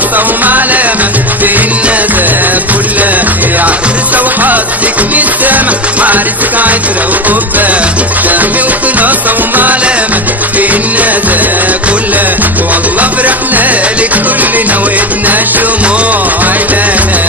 خلاصة ومعلمة في الناس كلها يا عروسة وحظك من السما عريسك عطرة وقبة شامي وخلاصة ومعلمة في الناس كلها والله فرحنا لك كلنا وإدنا شموع عيلانة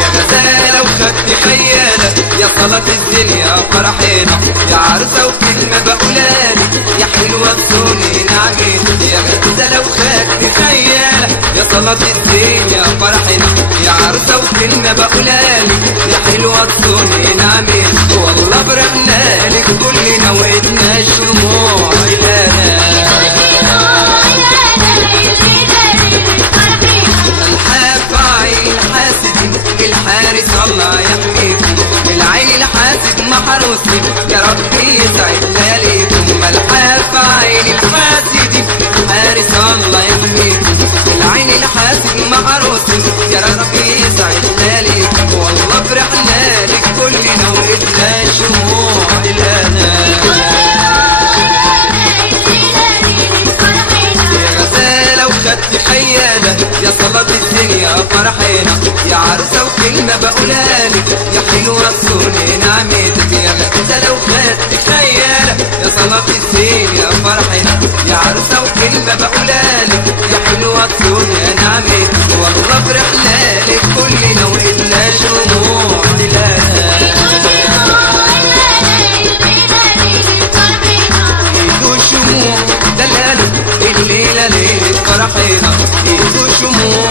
يا غزالة وخدت خيالة يا صلاة الزين يا فرحنا يا عروسة وكلمة بقولالك يا حلوة تصوني نعمين يا غزالة وخدت خيالة يا صلاة الزين يا فرحنا يا عروسة وكلمة بقولالك يا حلوة تصوني نعمين والله فرحنا لك كلنا وإدنا شموع عيلانة الحارس الله يحميكم بالعين الحاسد محروسين يا ربي يسعد لياليكم ملحق عين الحاسد الحارس الله يحميكم بالعين الحاسد محروسين يا ربي يسعد لياليكم والله فرحنا لك كلنا وإدنا شموع عيلانة يا غزالة وخدت خيالة يا صلاة الزين يا فرحنا يا عروسة وكلمة بقولالك يا حلوة تصوني نعمتك يا غزالة وخدت خيالة يا صلاة الزين يا فرحنا يا عروسة وكلمة بقولالك يا حلوة تصوني نعمتك والله فرحنا لك كلنا وإدنا شموع عيلانة ايدو شموع دلالة الليلة ليلة فرحنا ايدو شموع